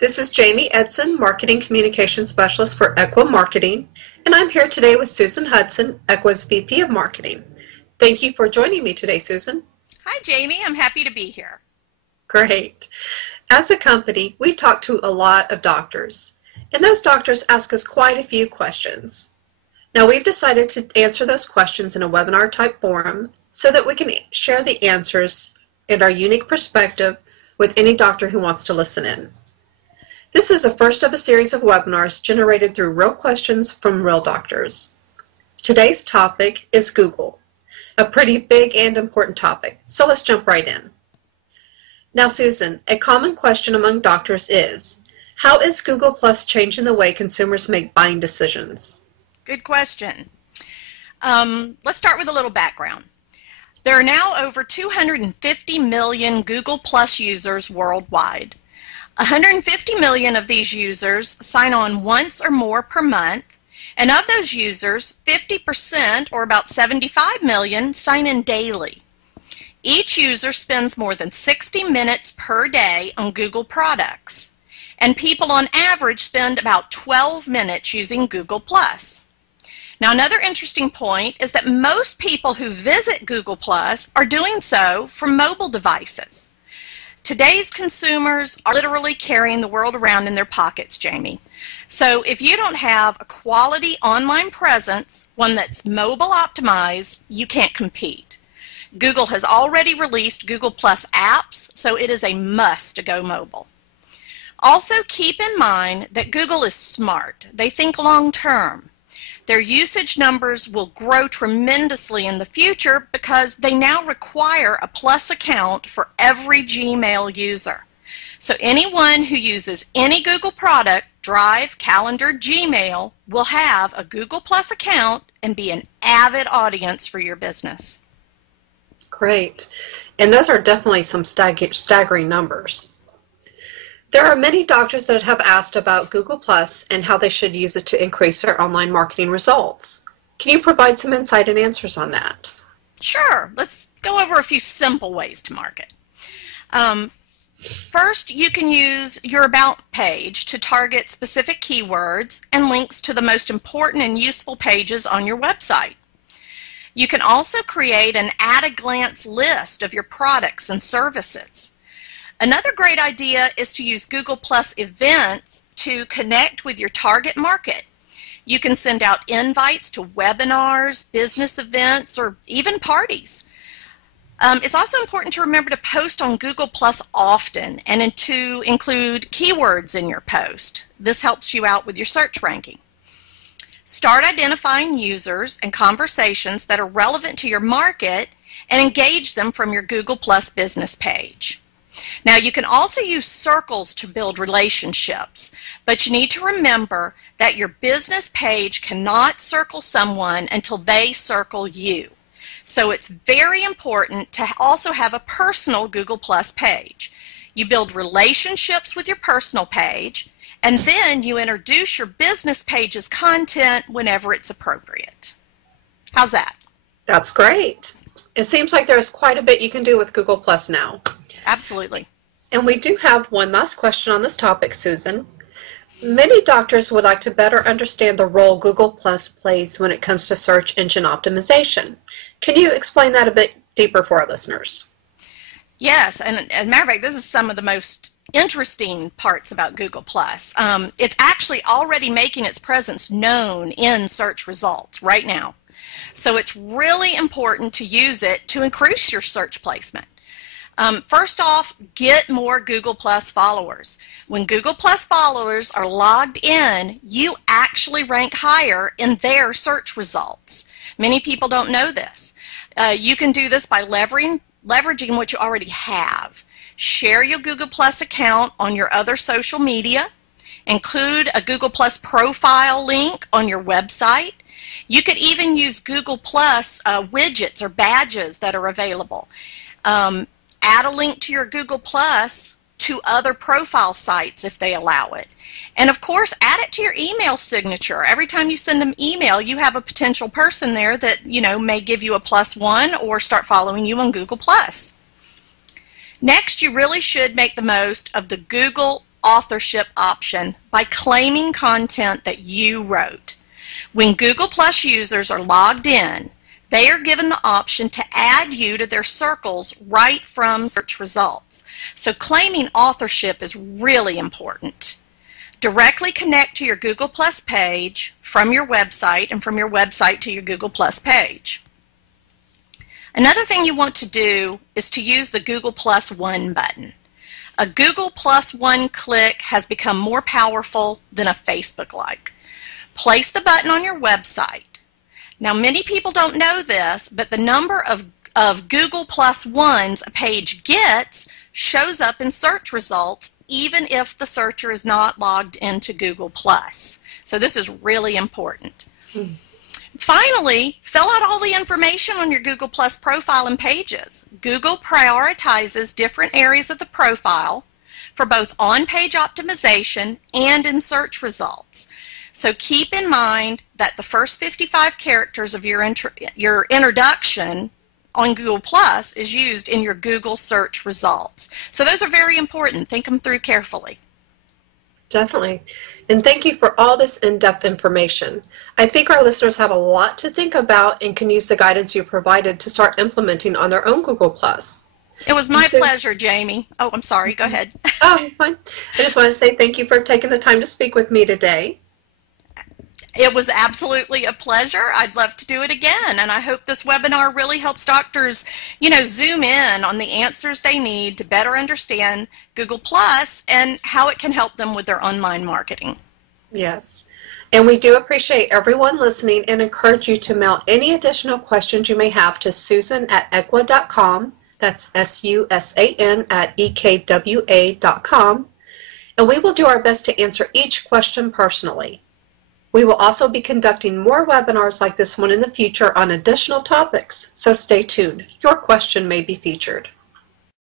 This is Jamie Edson, Marketing Communication Specialist for Equa Marketing, and I'm here today with Susan Hudson, Equa's VP of Marketing. Thank you for joining me today, Susan. Hi, Jamie. I'm happy to be here. Great. As a company, we talk to a lot of doctors, and those doctors ask us quite a few questions. Now, we've decided to answer those questions in a webinar-type forum so that we can share the answers and our unique perspective with any doctor who wants to listen in. This is the first of a series of webinars generated through real questions from real doctors. Today's topic is Google, a pretty big and important topic, so let's jump right in. Now, Susan, a common question among doctors is, how is Google Plus changing the way consumers make buying decisions? Good question. Let's start with a little background. There are now over 250 million Google Plus users worldwide. 150 million of these users sign on once or more per month, and of those users, 50%, or about 75 million, sign in daily. Each user spends more than 60 minutes per day on Google products, and people on average spend about 12 minutes using Google Plus. Now, another interesting point is that most people who visit Google Plus are doing so from mobile devices. Today's consumers are literally carrying the world around in their pockets, Jamie. So if you don't have a quality online presence, one that's mobile optimized, you can't compete. Google has already released Google Plus apps, so it is a must to go mobile. Also, keep in mind that Google is smart. They think long term. Their usage numbers will grow tremendously in the future because they now require a Plus account for every Gmail user. So anyone who uses any Google product, Drive, Calendar, Gmail, will have a Google Plus account and be an avid audience for your business. Great. And those are definitely some staggering numbers. There are many doctors that have asked about Google Plus and how they should use it to increase their online marketing results. Can you provide some insight and answers on that? Sure. Let's go over a few simple ways to market. First, you can use your About page to target specific keywords and links to the most important and useful pages on your website. You can also create an at-a-glance list of your products and services. Another great idea is to use Google Plus events to connect with your target market. You can send out invites to webinars, business events, or even parties. It's also important to remember to post on Google Plus often and to include keywords in your post. This helps you out with your search ranking. Start identifying users and conversations that are relevant to your market and engage them from your Google Plus business page. Now, you can also use circles to build relationships, but you need to remember that your business page cannot circle someone until they circle you. So it's very important to also have a personal Google Plus page. You build relationships with your personal page, and then you introduce your business page's content whenever it's appropriate. How's that? That's great. It seems like there's quite a bit you can do with Google Plus now. Absolutely. And we do have one last question on this topic, Susan. Many doctors would like to better understand the role Google Plus plays when it comes to search engine optimization. Can you explain that a bit deeper for our listeners? Yes, and as a matter of fact, this is some of the most interesting parts about Google Plus. It's actually already making its presence known in search results right now. So it's really important to use it to increase your search placement. First off, get more Google Plus followers. When Google Plus followers are logged in, you actually rank higher in their search results. Many people don't know this. You can do this by leveraging what you already have. Share your Google Plus account on your other social media. Include a Google Plus profile link on your website. You could even use Google Plus widgets or badges that are available. Add a link to your Google Plus to other profile sites if they allow it. And of course, add it to your email signature. Every time you send them email, you have a potential person there that, may give you a +1 or start following you on Google Plus. Next, you really should make the most of the Google authorship option by claiming content that you wrote. When Google Plus users are logged in, they are given the option to add you to their circles right from search results. So claiming authorship is really important. Directly connect to your Google Plus page from your website and from your website to your Google Plus page. Another thing you want to do is to use the Google Plus One button. A Google Plus One click has become more powerful than a Facebook like. Place the button on your website. Now, many people don't know this, but the number of Google Plus Ones a page gets shows up in search results even if the searcher is not logged into Google Plus. So this is really important. Finally, fill out all the information on your Google Plus profile and pages. Google prioritizes different areas of the profile for both on-page optimization and in search results. So keep in mind that the first 55 characters of your introduction on Google Plus is used in your Google search results. So those are very important. Think them through carefully. Definitely. And thank you for all this in-depth information. I think our listeners have a lot to think about and can use the guidance you provided to start implementing on their own Google Plus. It was my pleasure, Jamie. Oh, I'm sorry. Go ahead. Oh, fine. I just want to say thank you for taking the time to speak with me today. It was absolutely a pleasure. I'd love to do it again, and I hope this webinar really helps doctors, zoom in on the answers they need to better understand Google Plus and how it can help them with their online marketing. Yes, and we do appreciate everyone listening and encourage you to mail any additional questions you may have to Susan@ekwa.com. That's SUSAN at EKWA.com, and we will do our best to answer each question personally. We will also be conducting more webinars like this one in the future on additional topics, so stay tuned. Your question may be featured.